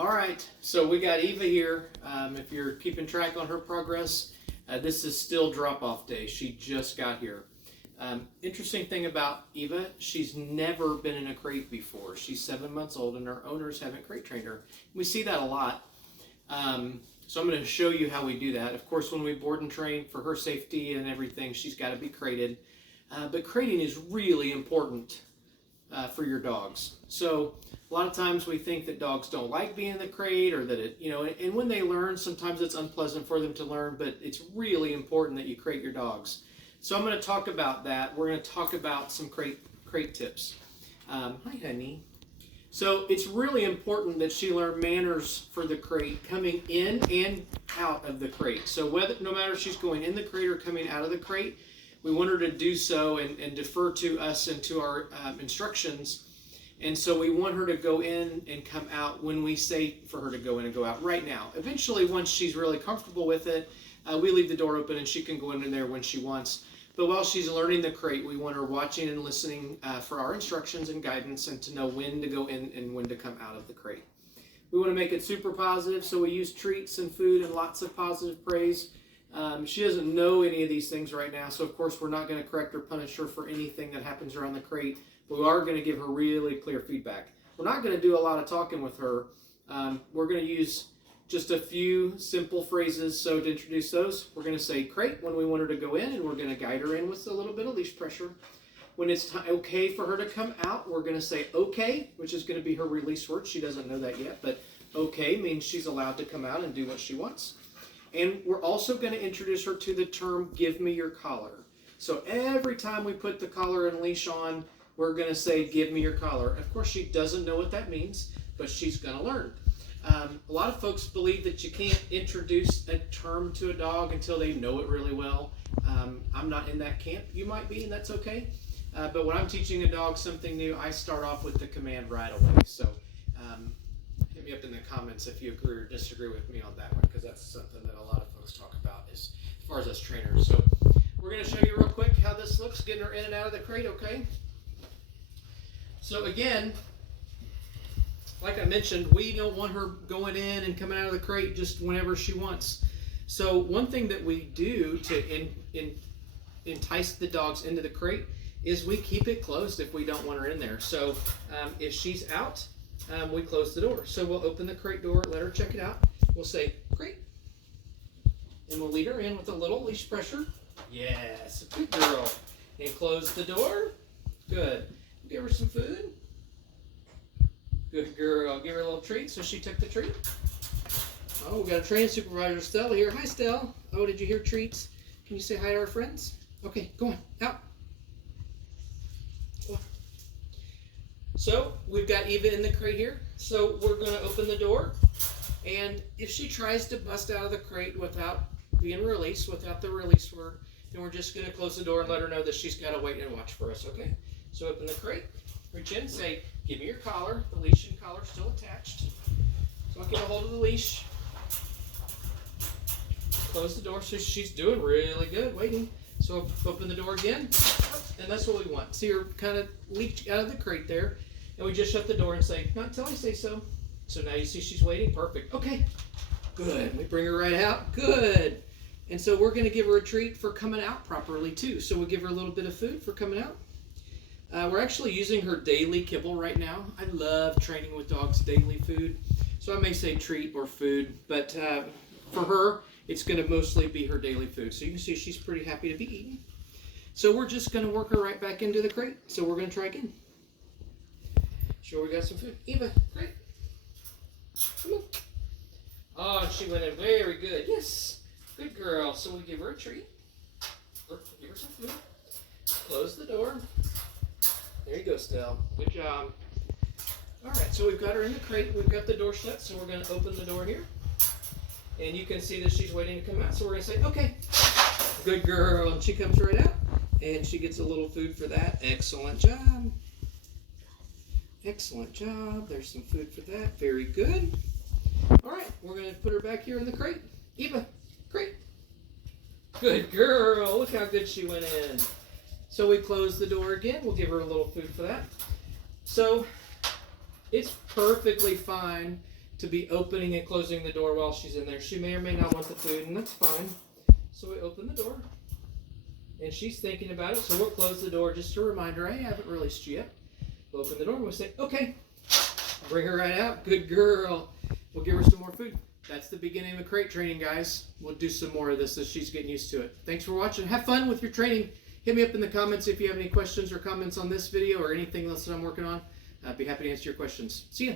All right, so we got Eva here. If you're keeping track on her progress, this is still drop-off day. She just got here. Interesting thing about Eva, she's never been in a crate before. She's 7 months old and her owners haven't crate trained her. We see that a lot. So I'm going to show you how we do that. Of course, when we board and train for her safety and everything, she's got to be crated. But crating is really important for your dogs. So a lot of times we think that dogs don't like being in the crate, or that and when they learn, sometimes it's unpleasant for them to learn, but it's really important that you crate your dogs. So I'm going to talk about that. We're going to talk about some crate tips. Hi, honey. So it's really important that she learn manners for the crate, coming in and out of the crate. So no matter if she's going in the crate or coming out of the crate, we want her to do so and defer to us and to our instructions. And so we want her to go in and come out when we say for her to go in and go out right now. Eventually, once she's really comfortable with it, we leave the door open and she can go in there when she wants. But while she's learning the crate, we want her watching and listening for our instructions and guidance, and to know when to go in and when to come out of the crate. We want to make it super positive, so we use treats and food and lots of positive praise. She doesn't know any of these things right now, so of course we're not going to correct or punish her for anything that happens around the crate. But we are going to give her really clear feedback. We're not going to do a lot of talking with her. We're going to use just a few simple phrases. So to introduce those, we're going to say crate when we want her to go in, and we're going to guide her in with a little bit of leash pressure. When it's okay for her to come out, we're going to say okay, which is going to be her release word. She doesn't know that yet, but okay means she's allowed to come out and do what she wants. And we're also going to introduce her to the term, give me your collar. So every time we put the collar and leash on, we're going to say, give me your collar. Of course, she doesn't know what that means, but she's going to learn. A lot of folks believe that you can't introduce a term to a dog until they know it really well. I'm not in that camp. You might be, and that's okay. But when I'm teaching a dog something new, I start off with the command right away. So hit me up in the comments if you agree or disagree with me on that one, because that's something that a lot of folks talk about as far as us trainers. So we're going to show you real quick how this looks, getting her in and out of the crate, okay? So again, like I mentioned, we don't want her going in and coming out of the crate just whenever she wants. So one thing that we do to entice the dogs into the crate is we keep it closed if we don't want her in there. So if she's out, we close the door. So we'll open the crate door, let her check it out. We'll say, crate. And we'll lead her in with a little leash pressure. Yes, good girl. And close the door. Good. Give her some food. Good girl. Give her a little treat. So she took the treat. Oh, we got a training supervisor, Stella, here. Hi, Stella. Oh, did you hear treats? Can you say hi to our friends? Okay, go on. Out. Go on. So we've got Eva in the crate here. So we're going to open the door. And if she tries to bust out of the crate without being released, without the release word, then we're just going to close the door and let her know that she's got to wait and watch for us, okay? So open the crate, reach in, say, give me your collar. The leash and collar are still attached. So I'll get a hold of the leash. Close the door. So she's doing really good, waiting. So open the door again, and that's what we want. See her kind of leak out of the crate there, and we just shut the door and say, not until I say so. So now you see she's waiting. Perfect. Okay, good. We bring her right out. Good. And so we're going to give her a treat for coming out properly too. So we'll give her a little bit of food for coming out. We're actually using her daily kibble right now. I love training with dogs' daily food. So I may say treat or food, but for her, it's going to mostly be her daily food. So you can see she's pretty happy to be eating. So we're just going to work her right back into the crate. So we're going to try again. Sure, we got some food. Eva, great. Come on. Oh, she went in very good. Yes, good girl. So we give her a treat. Give her some food. Close the door. There you go, Stell. Good job. All right, so we've got her in the crate. We've got the door shut, so we're going to open the door here. And you can see that she's waiting to come out. So we're going to say, okay, good girl. And she comes right out, and she gets a little food for that. Excellent job. Excellent job. There's some food for that. Very good. All right, we're going to put her back here in the crate. Eva, crate. Good girl. Look how good she went in. So we close the door again. We'll give her a little food for that. So it's perfectly fine to be opening and closing the door while she's in there. She may or may not want the food, and that's fine. So we open the door, and she's thinking about it, so we'll close the door just to remind her, hey, I haven't released you yet. We'll open the door, and we'll say, okay, bring her right out. Good girl. We'll give her some more food. That's the beginning of crate training, guys. We'll do some more of this as she's getting used to it. Thanks for watching. Have fun with your training. Hit me up in the comments if you have any questions or comments on this video or anything else that I'm working on. I'd be happy to answer your questions. See ya.